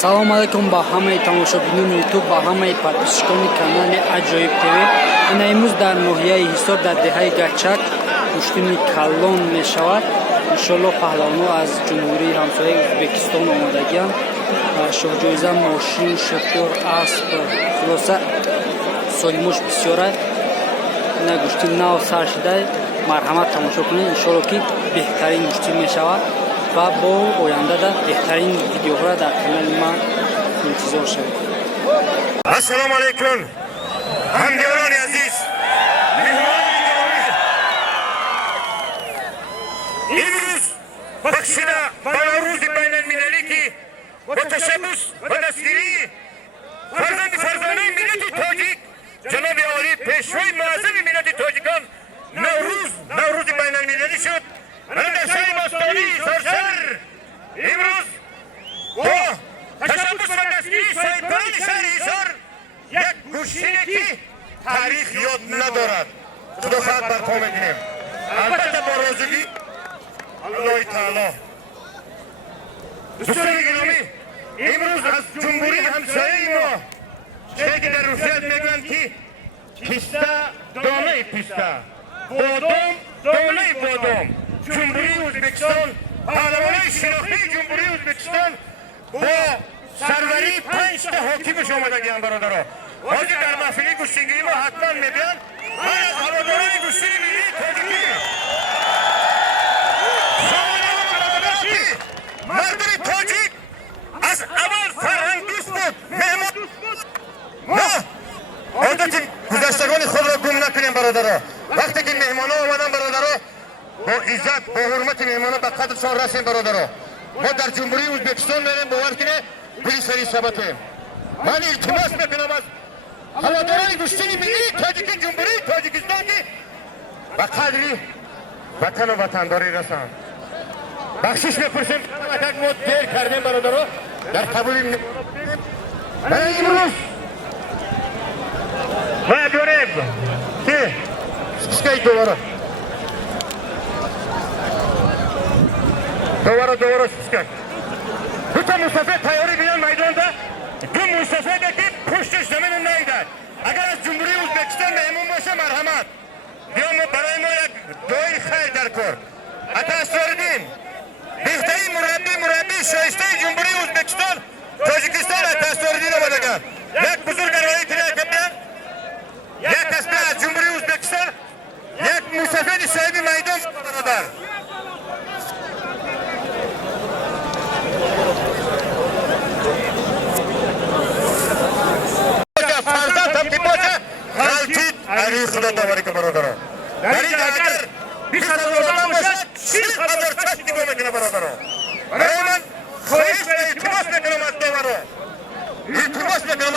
Салом алейкум ба ҳамаи тамошобинони ютуб, ба ҳамаи подписчикони канали Аҷоиб ТВ. Ана имрӯз дар ноҳияи Ҳисор дар деҳаи Гачак куштини калон мешавад. Иншоаллоҳ паҳлавонҳо аз ҷумҳурии ҳамсояи Ӯзбекистон омадагианд. Шоҳҷоиза, мошин, шофёр, асп, хулоса солимош бисёрай. Ина гӯшти нав сар шудай, марҳамат тамошо кунед. Иншоаллоҳ ки беҳтарин гӯшти мешавад ва бо оянда беҳтарин видеоҳоро дар канали ман интизор шавед. Ассалому алейкум. ҳамдиёрони азиз, меҳмонони гиромӣ, имрӯз бахшида ба наврӯзи байналмилалӣ ки бо ташаббус ва дастгирии фарзандаи миллати тоҷик ҷаноби олӣ пешвои муаззами миллати тоҷикон наврӯзи байналмилалӣ шуд. Ман дар шаҳри бостонии Ҳисоршаҳр имрӯз бо ташаббус ва дастгирии соҳибкорони шаҳри Ҳисор як кушине ки таърих ёд надорад худо хоҳад барпо мегирем, албатта бо розигӣ аллоҳи таъло. дӯстони гиромӣ, имрӯз аз ҷумҳурии ҳамсояи мо чизе ки дар русият мегӯянд ки писта донаи писта, бодом донаи бодом, ҷумҳурии Ӯзбекистон, паҳлавонони шинохтаи ҷумҳурии Ӯзбекистон бо сарварии 5 та ҳокимаш омадагианд. бародаро, ҳозир дар маҳфили гӯштингирӣ мо ҳатман мебиёнд. ман аз ҳаводорони гӯштини миллии тоҷикӣ шомидаам бародаро ки мардуми тоҷик аз аввал фарҳангдӯст буд, меҳмондӯст буд. мо одати гузаштагони худро гум накунем бародаро. вақте ки меҳмонҳо омаданд бародаро, бо иззат, бо ҳурмати меҳмонҳо ба қадршон расем бародаро. мо дар ҷумҳурии Ӯзбекистон мерем, бовар кунед, гули сари сабатем. ман илтимос мекунам аз ҳаводорони гӯштини миллии тоҷикӣ ҷумҳурии Тоҷикистон ки ба қадри ватану ватандорӣ расанд. бахшиш мепурсем, як мо дер кардем бародаро дар қабули мана имрӯз ва дорем ки спискаи довара списка дута мусафир тайёрӣ биён майдонда, ду мусафире ки пушташ замина наидад. агар аз ҷумҳурии Ӯзбекистон меҳмон боша, марҳамат, биён барои мо як дуои хайр дар кор. атасоридин беҳтарин мураббии шоистаи ҷумҳурии Ӯзбекистон Тоҷикистон атасоридин омадаганд. як бузургароӣ кунад, як касбе аз ҷумҳурии Ӯзбекистон, як мусафири соҳиби майдон бародар. خدا داوری که برادران در اینجا اگر 20,000 آدم باشد 30,000 چشم نگاه میکنه برادران. برای من خواهش و التماس میکنم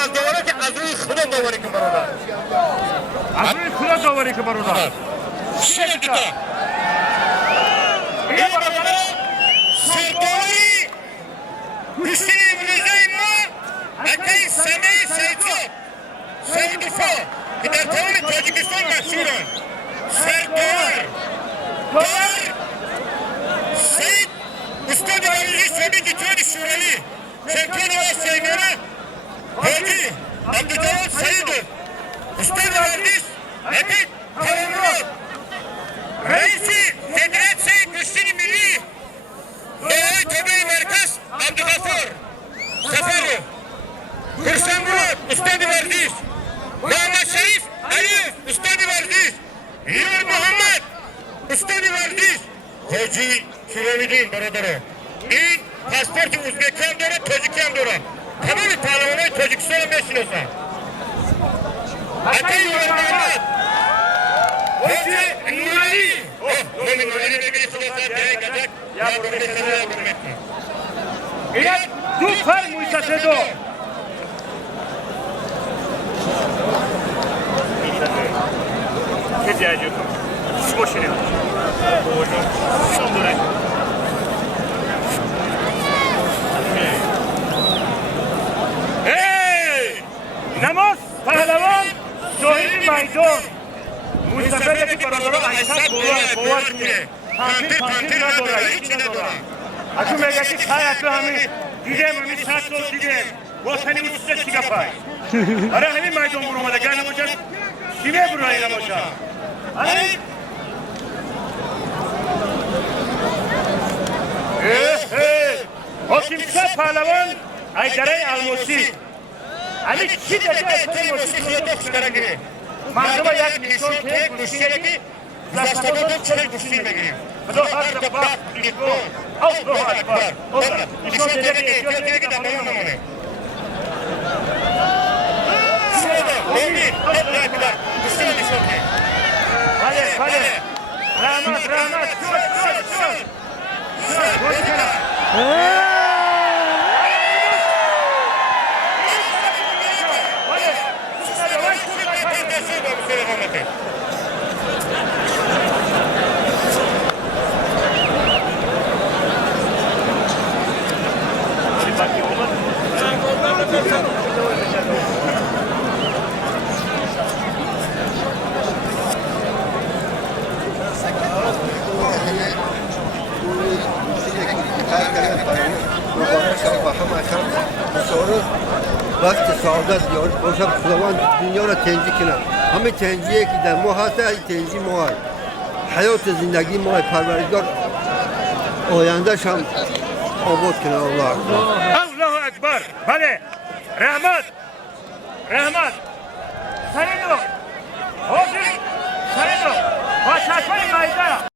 از داورا، که از روی خدا داوری که برادر، از روی خدا داوری که برادر. شرکتا این برادران سرداری کشتین امروزه ما اکای سمه سیدفا که در تمام تاجیکستان مشهورند. سردار سید استاد ورزشی سابق اتحاد شوروی، چمپیون آسیاییانه حاجی عبدالجواد سعیدov، استاد ورزش حبیب قلمرو، رئیس فدراسیون کشتی ملی نیروهای طبیعی مرکز عبدالغفور سفرov، گرسنمراد استاد ورزش، محمد شریف علیف استاد ورزش، یور محمد استاد ورزش، حاجی شیرانیدین برادران. این پاسپورت ازبکی هم دارد، تاجیکی هم دارد. تمام پهلوانای تاجیکستان هم میشناسند. عطای یور محمد، حاجی نورانی، نامی نورانی بگیری خدا سر جای گذک یا برمه سر یا برمه کن. این دو فر مویسته Kedi ediyorsun. Şu boşuna. Son dönem. Hey! Namaz, pahlavan, sohibi maydon. Mustafa'daki paraları ayşat boğar diye. Pantir nadora, hiç nadora. Akı megaki hayatı hami دیدم همین 100 سال دیدم وطنی usta çıkapay. Ara hemin maydon vurmada gani hocam kime burayla boşa? Hani? O kimse pehlivan Aydaray Almosi. Hani ki de Aydaray Almosi çıkara giri. Marduma yak nişon ke kuşçeri zastadodan çelik kuşçeri giri. Bu da her defa nişon. Allahu Ekber. Ola. Nişon dedi ki Etiyopya'da ki damlanın namını. Allahu Ekber. Kuşçeri nişon ke. Hadi. Rahmat. Şut. وقت سعادت یار باشم خداوند دنیا را تنجی کنه همه تنجیه که در ما هست تنجی ما هست حیات زندگی ما پروردگار آیندهش هم آباد کنه الله اکبر Allahu Ekber. Bale. Rahmat. Sarıdo. Hoca. Sarıdo. Başakşehir kayda.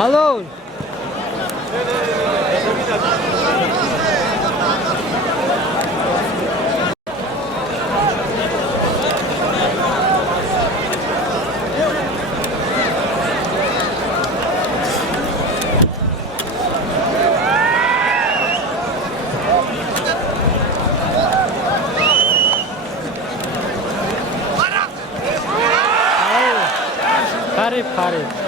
Hello. Karib.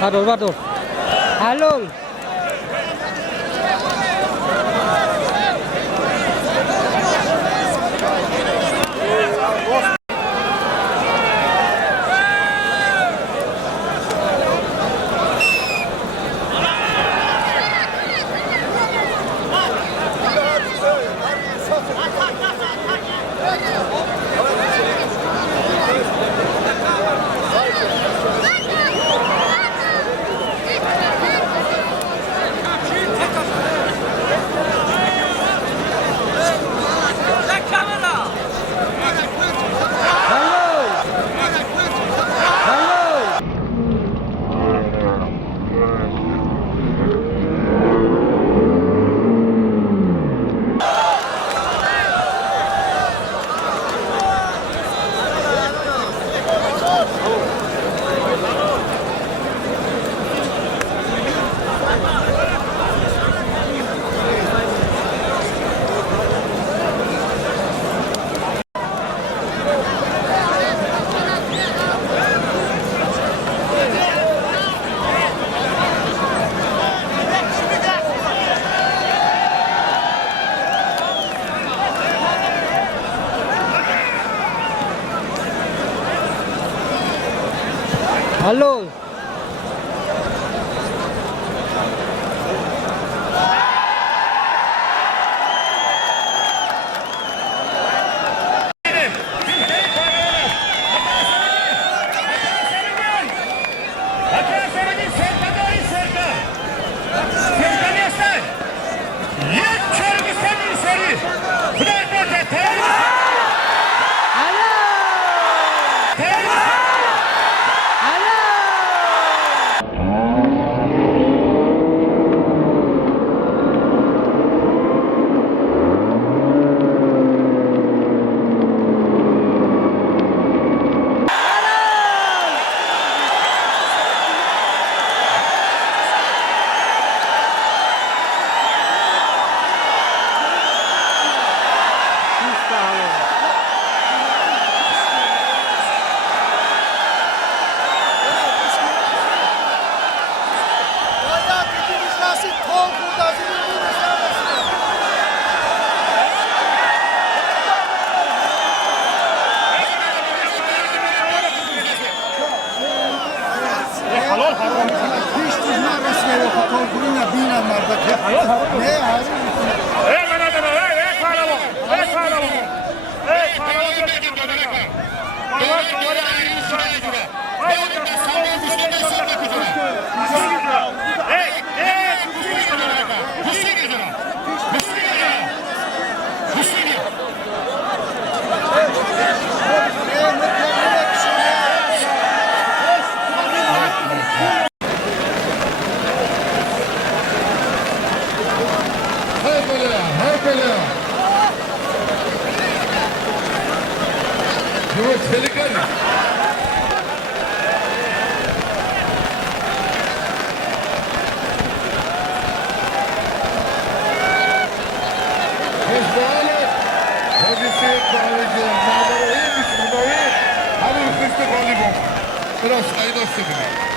Bardol. Halol. Halol. Biraz aydos dedim.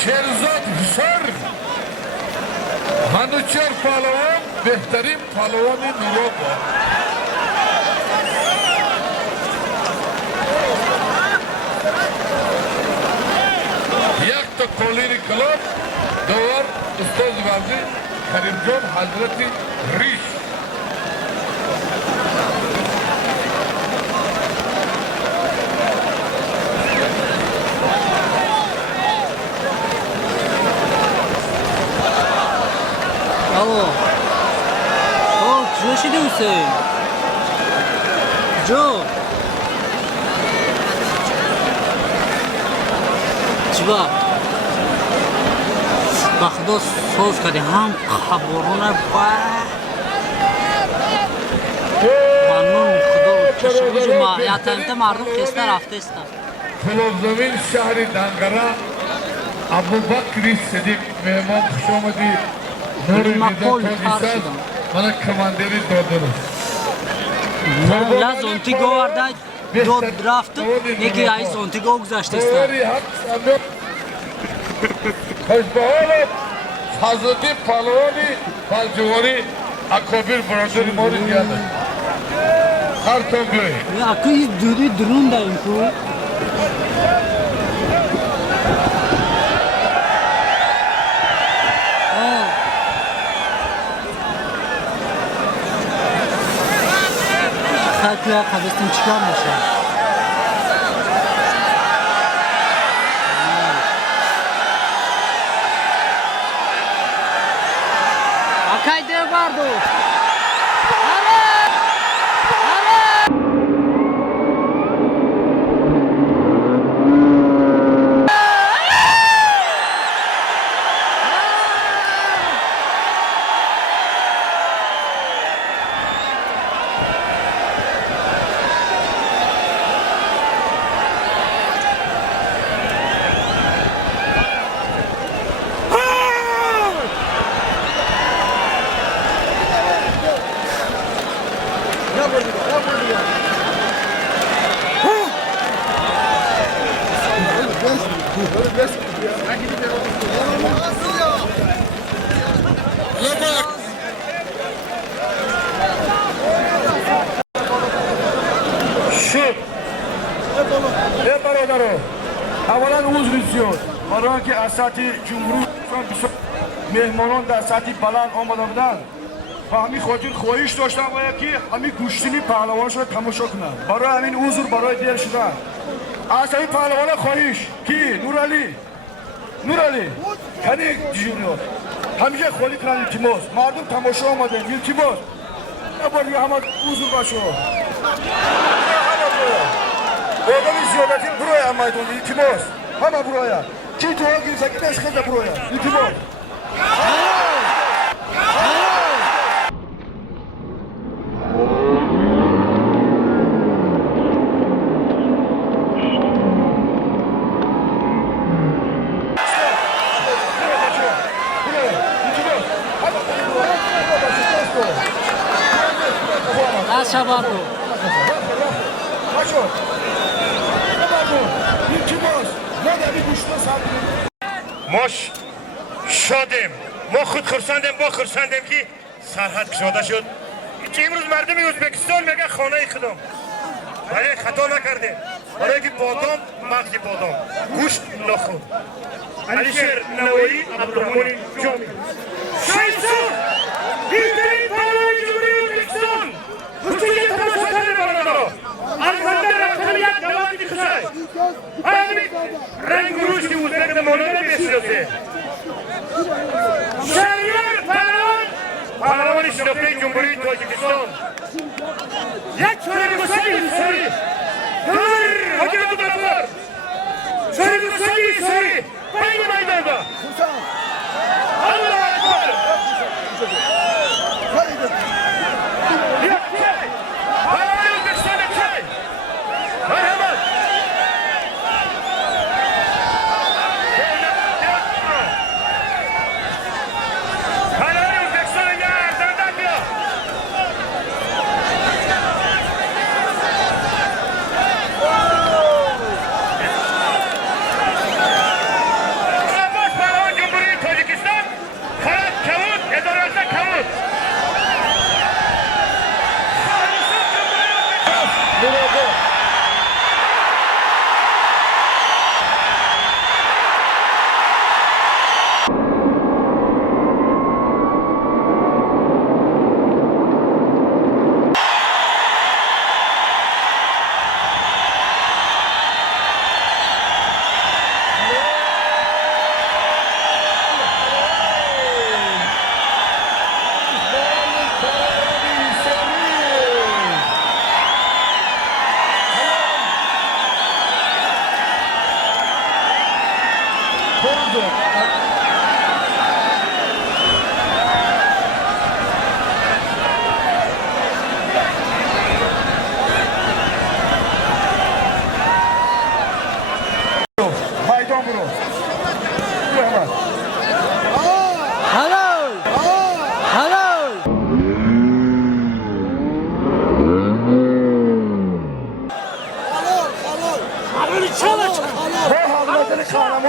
शेरज़ाद हुसैन मनोचर पहलवान बेहतरीन पहलवानी निरोग Gazi Karimjon Hazreti Rish. Alo. Jo شده حسین جو چیبا با خدا سوز کردی هم خبرونه ممنون خدا تشکر ما یاتنته مردم خسته رفته است فلوزمین شهر دنگرا ابو بکر صدیق مهمان خوش آمدی نور دیدن تاجیساز من کماندری دادرس یا زونتی گوارده دو رفت یکی ای زونتی گو گذاشته است خوش به حالت حضرتی پهلوانی بالجواری اکابر برادری ما رو دیاده هر تو گوی اکوی دوری درون داریم کو خاطر قبستون چیکار میشه اکای دیو باردو اولا عذر بسیار برای که از سطح جمهوری مهمانان در سطح بلند آمده بودند و همین خاطر خواهش داشتم باید که همین گوشتنی پهلوانش را تماشا کنند برای همین عذر برای دیر شدن از همین پهلوان خواهش که نورعلی کنی دیجوریات همیشه خالی کنن التماس مردم تماشا آمده التماس نباید همه عذر باشو آدمی زیادتی بروی هم مایدون التماس همه بروی چی تو ها گیرسه که نشخیز بروی التماس شبابو ما شادیم ما خود خرسندیم با خرسندیم که سرحد کشاده شد که امروز مردم ازبکستان میگه خانه خودم ولی خطا نکرده برای که بادام مغز بادام گوشت نخود علیشیر نوایی عبدالرحمن جامی شایسته بیترین پهلوان جمهوری ازبکستان حضوری تماشا کرده برادرها ارزنده رفتنیت نوازی خسای رنگ روش که ازبک دمانه بسیده شهریار پهلوان شناخته جمهوری تاجیکستان یک شهریگسایی سری در حجرت دفر شهریگسایی سری بین میدان دا الله اکبر یک چای پهلوان ازبکستان چای مرحبت Come on!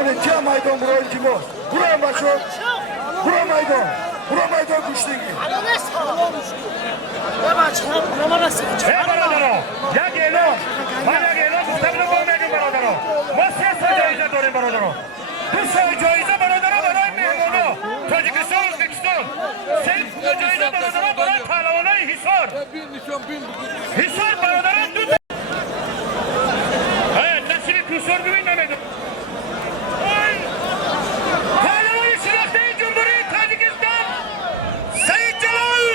Pehlemoni kia maydon bura iltimos. Bura maço. Bura maydon. Bura maydon kuştingi. برادران یک اعلام من یک اعلام گفتم رو میگم برادران ما 3 جایزه داریم برادران 2 جایزه برادران برای مهمانا تاجیکستان ازبکستان 3 جایزه برادران برای پهلوانای حصار حصار برادران 2 نصیب کوسر ببین نمیدون پهلوان شناخته جمهوری تاجیکستان سعید جلال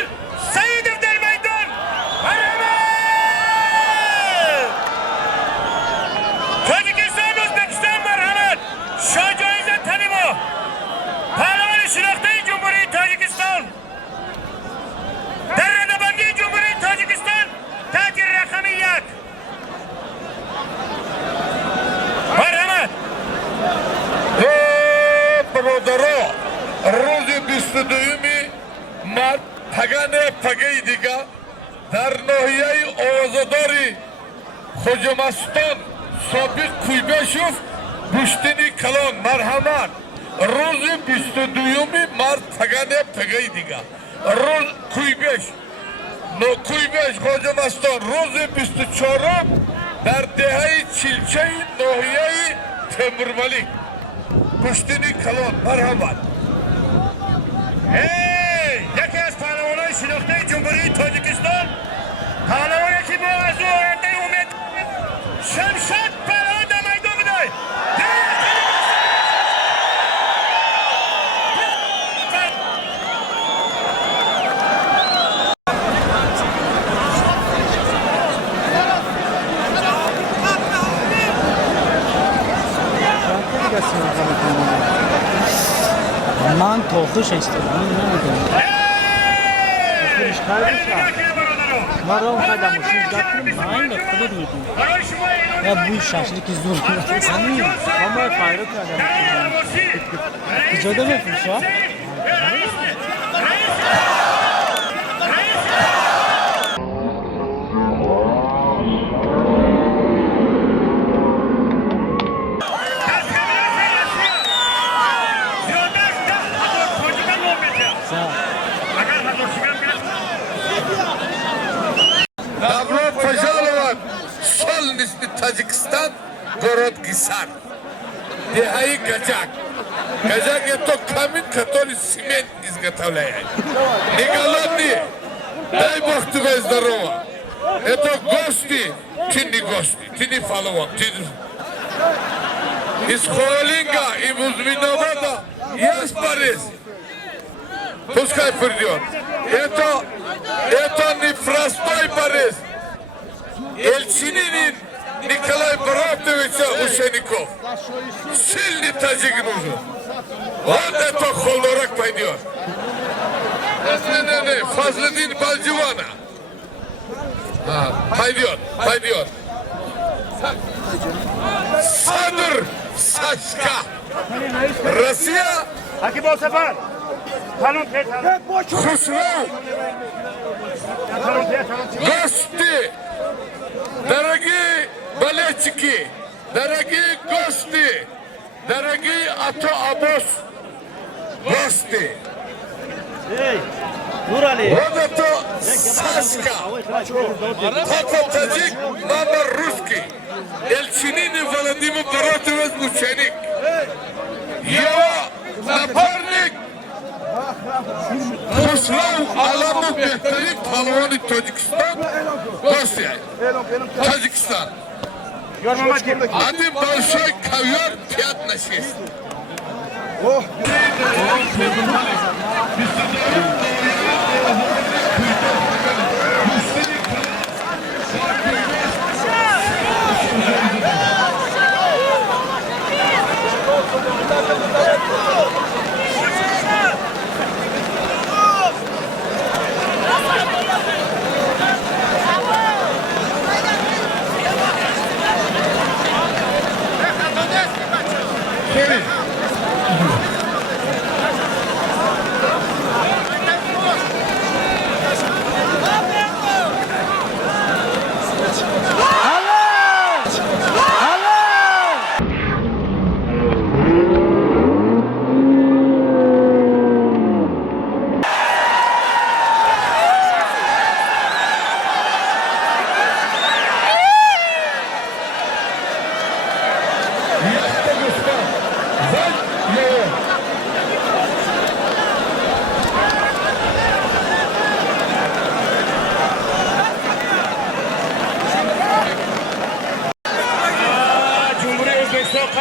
سعیدov در میدان تاجیکستان ازبکستان مرحمت شاه جایزه تنیما پهلوان شناخته جمهوری تاجیکستان در ردبندی جمهوری تاجیکستان تحت رقم 1 مرحمت برادران روز 22 مرد پگان پگی دیگه در ناحیه آوازداری خوجمستان سابق کویبشوف گشتنی کلان مرحمت روز 22 مرد پگان پگی دیگه روز کویبش نو کویبش خوجمستان روز 24 در دهه چیلچه ناحیه تمرملیک گشتنی کلان مرحمت یکی از پهلوانای شناخته جمهوری تاجیکستان پهلوانی که ما از او آینده امید شمشاد پهلوان در میدان بدهید من توخوش استفاده نمیکنم. ما رو خدا مشکل داریم. ماین خدا دیدیم. یا بوی شاشلی که زور کنه. همین. ما فایده کردیم. اجازه میفروشه. Добро пожаловать в солнечный Таджикистан, город Гисар. Дехаи Гаджак. Гаджак – это камень, который цемент изготовляет. Не голодный, дай Бог тебе здорово. Это гости, ты не гости, ты не фалован. Из Хуалинга и Музминовата есть Борис. Пускай придет. Это не простой Борис. Эльчинин Николай Баратовича Ушеников. Сильный таджик нужен. Вот это холорак пойдет. Не, Фазлидин Балдивана. Пойдет. Садр Сачка. Россия. Акибол Сафар Хусров. Гости. Дорогие болельщики. Дорогие гости. Дорогие Ато Абос. Гости. Вот это Сашка. Папа таджик, мама русский. Эльчинин Владимир Баратович ученик. Его напарник Хуслав Аламов бехтарин палвани Таджикистан. Гости. Таджикистан. Один большой ковер 5 на 6.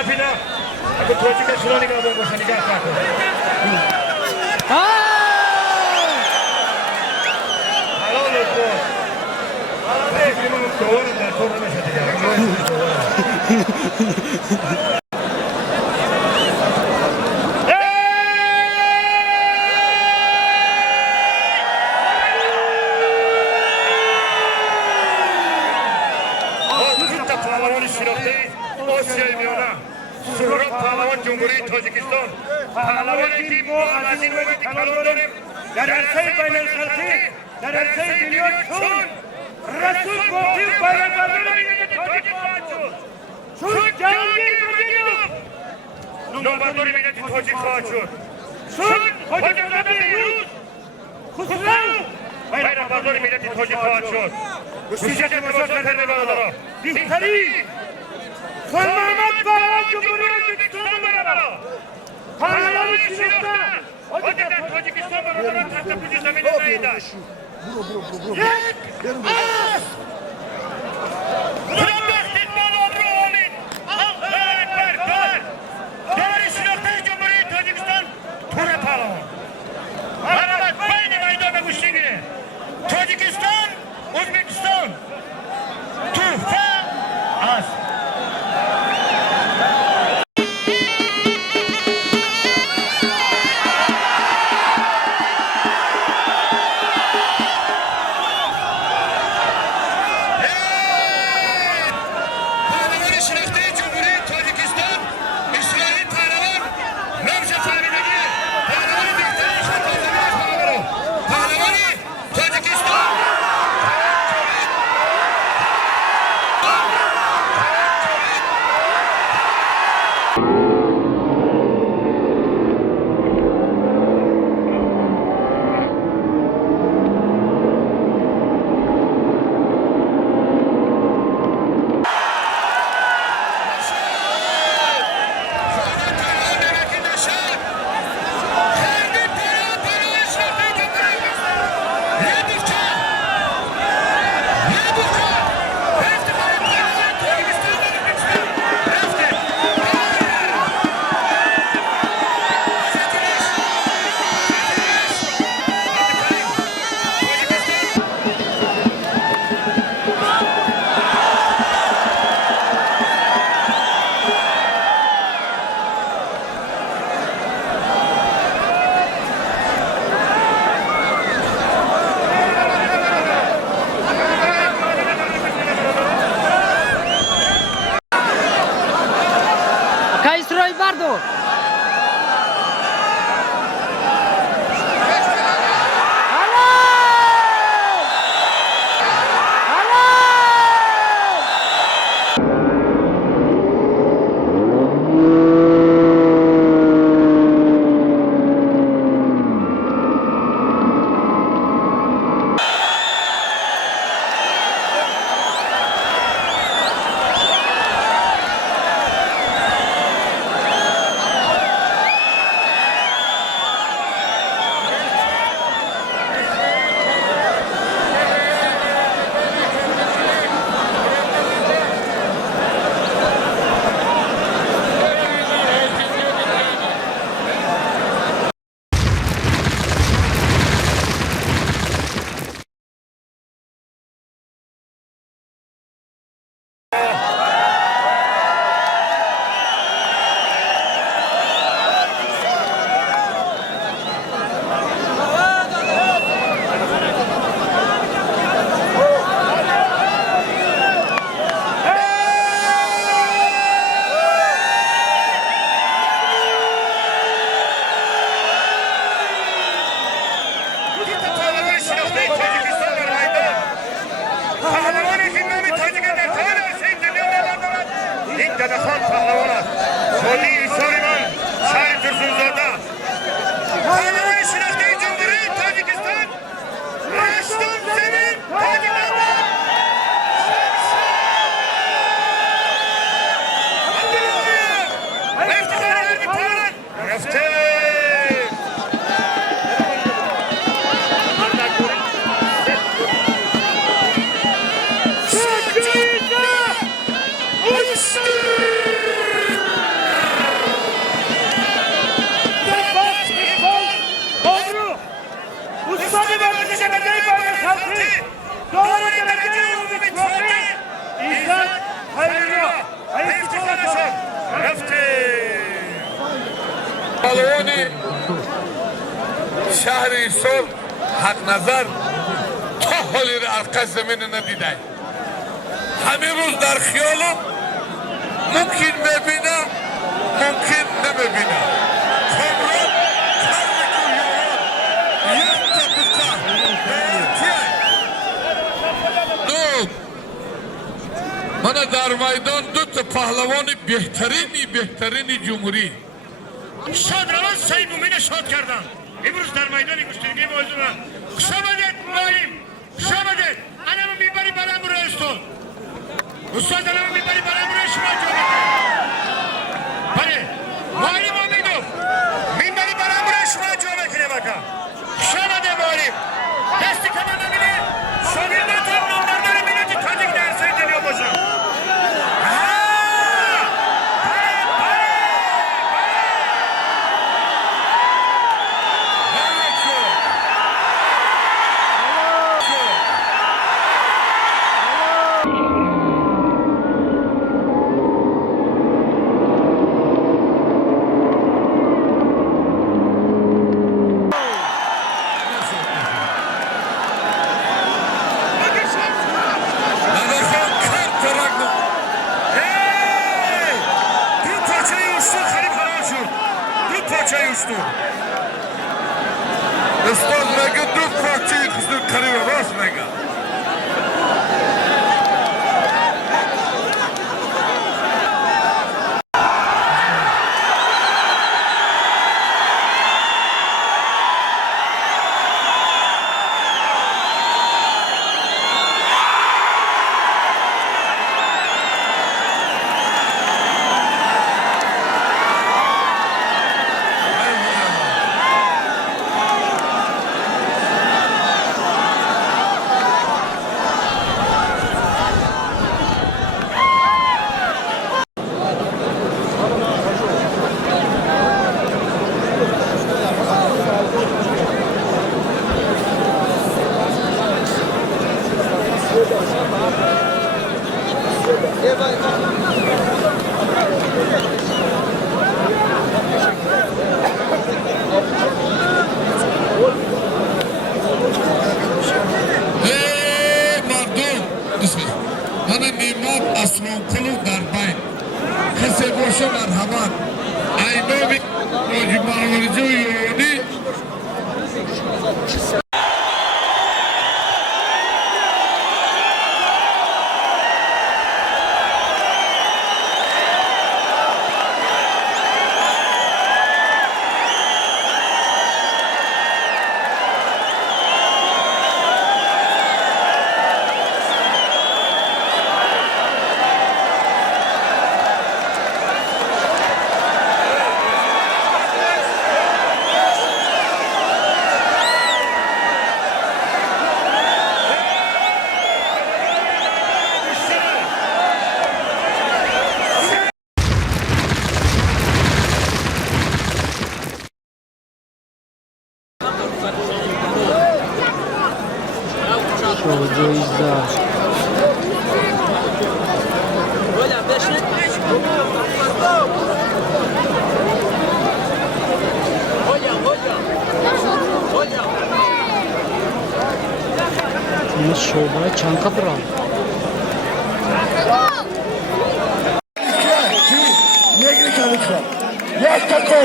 Safina. Abi Tocik ve Şurani kadar boşa nikah kalkıyor. Halal olsun. Halal olsun. Doğru da sonra meşhur. Surat Pahlavan Cumhuriyet Tacikistan. Pahlavan ki bu azim ve kalorlarım در عرصه بین الخلقی در عرصه دنیا چون رسول باقی پیغمبران ملت تاجیک خواهد شد چون جهانگیر مجید نوبردار ملت تاجیک خواهد شد چون حاجب روز خسرو پیغمبردار ملت تاجیک خواهد شد گوشیشت مشاهد کرده برادرها بیشتری Son Mehmet Pahlavan Cumhuriyet Tacikistan beraber. Pahlavan Şirok'ta. Hocadan Tacikistan beraber Taştapucu zemininde eder. Yek! As! Bırakmak ditman ömrü olin. Allahu Ekber kar. Değerli Şirok'ta Cumhuriyet Tacikistan. Ture Pahlavan. Beraber aynı meydana kuşingine. Tacikistan, Uzbekistan. Tuhfa az. Bardo. شهر ایسور حق نظر تا حالی را ارقه زمین ندیده. همین روز در خیالم ممکن ببینه ممکن نبینه. کامران کار میکنه یک طبقه من در میدان دو تا پهلوان بهترین جمهوری شاد روان سعید مومین شاد کردم. امروز در میدان گشتگی موضوع خوش آمدید ملایم، خوش آمدید. انمو میبری برام برای استاد استاد انمو میبری برام برای شما جوری بله ملایم ها میگم میبری برام برای شما جوری کنه بکن. خوش آمدید ملایم دستی کمان نمیده شاگردتون نمبردار ملت تاجیک در سعید دنیا باشم. استاد مگه دو پارچه کشتو کاری و راست مگه من نیمات اسمان کلو در بین کسی باشه مرحمت اینامی راجی برورجی و یونی شعبه چند قبران یک تکو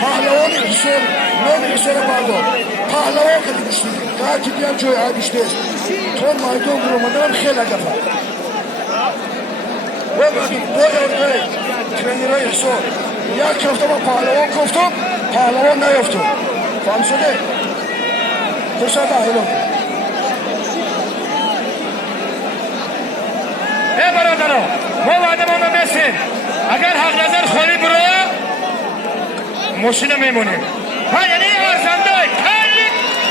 پهلوان ایسور نام ایسور مردم پهلوان خیلی بشتی که بیان جای عبیشته است تو مردم گرومدنم خیلی دفعه باید ترینیرهای ایسور یک هفته با پهلوان گفتم پهلوان نیفتم فهم شده؟ فرصت احلام ای برادران ما وعده ما نمیستیم اگر حق نظر خالی برای ماشین میمونیم ها یعنی ارزنده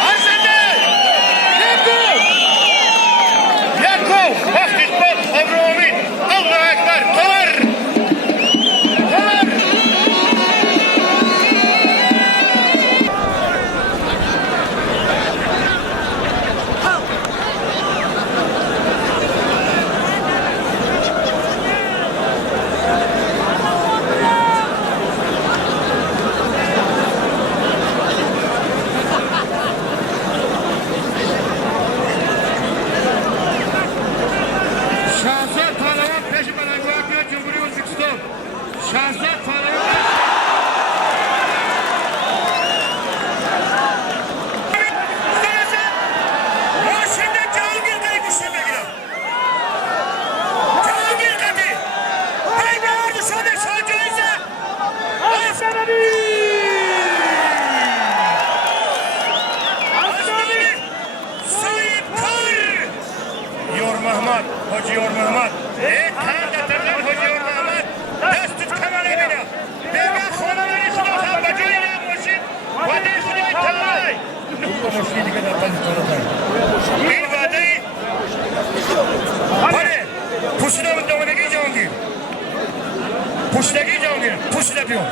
ارزنده یکو وقتی خود ابرو امید الله اکبر تمر محمد حاجی اور محمد یک کند تزن حاجی اور محمد دستت کمانه بینا دیگه خانمانی خدا خب بجای نماشید وعده خدای تلای مشکلی دیگه در پنج کنه این وعده بله پوشیده من دوانگی جانگیر پوشیدگی جانگیر پوشیده بیان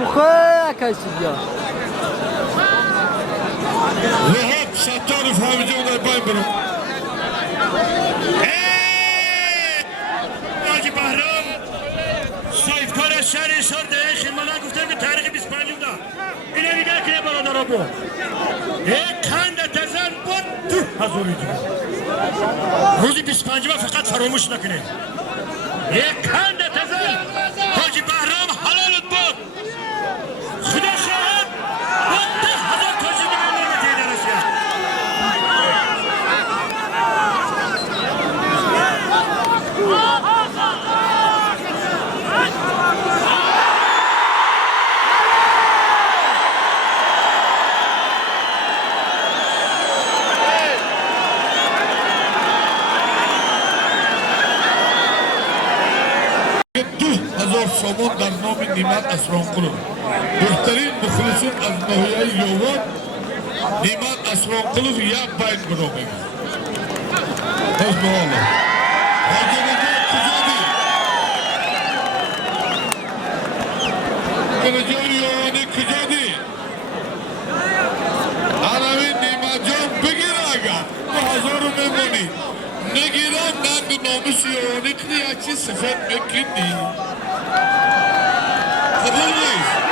بخواه کسی بیا وهاب ستار فهمیده در پای برو حاجی بهرام صاحبکار از شهر ایسار ده خیلمالا گفتن که تاریخ 25 دا اینه نگاه کنه برادرها بو یک کند تزن بود 2000 دیگه روزی 25 فقط فراموش نکنه یک کند تزن حاجی بهرام حلالت بود خدا شاهد بود 10,000 کاشی دیگه نمیده درست سامان در نام نیمت اسرانقلو بهترین مخلصون از ناحیه یوان نیمت اسرانقلو یک باید برو بگیم باز نوالا حاجی نجات کجا دی نجات یوانی کجا دی علوی نیمت جان بگیر اگر 2000 رو میمونی نگیرم نند نامش یوانی کنی اچی سفید بکنی قبول نیست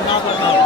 نابغه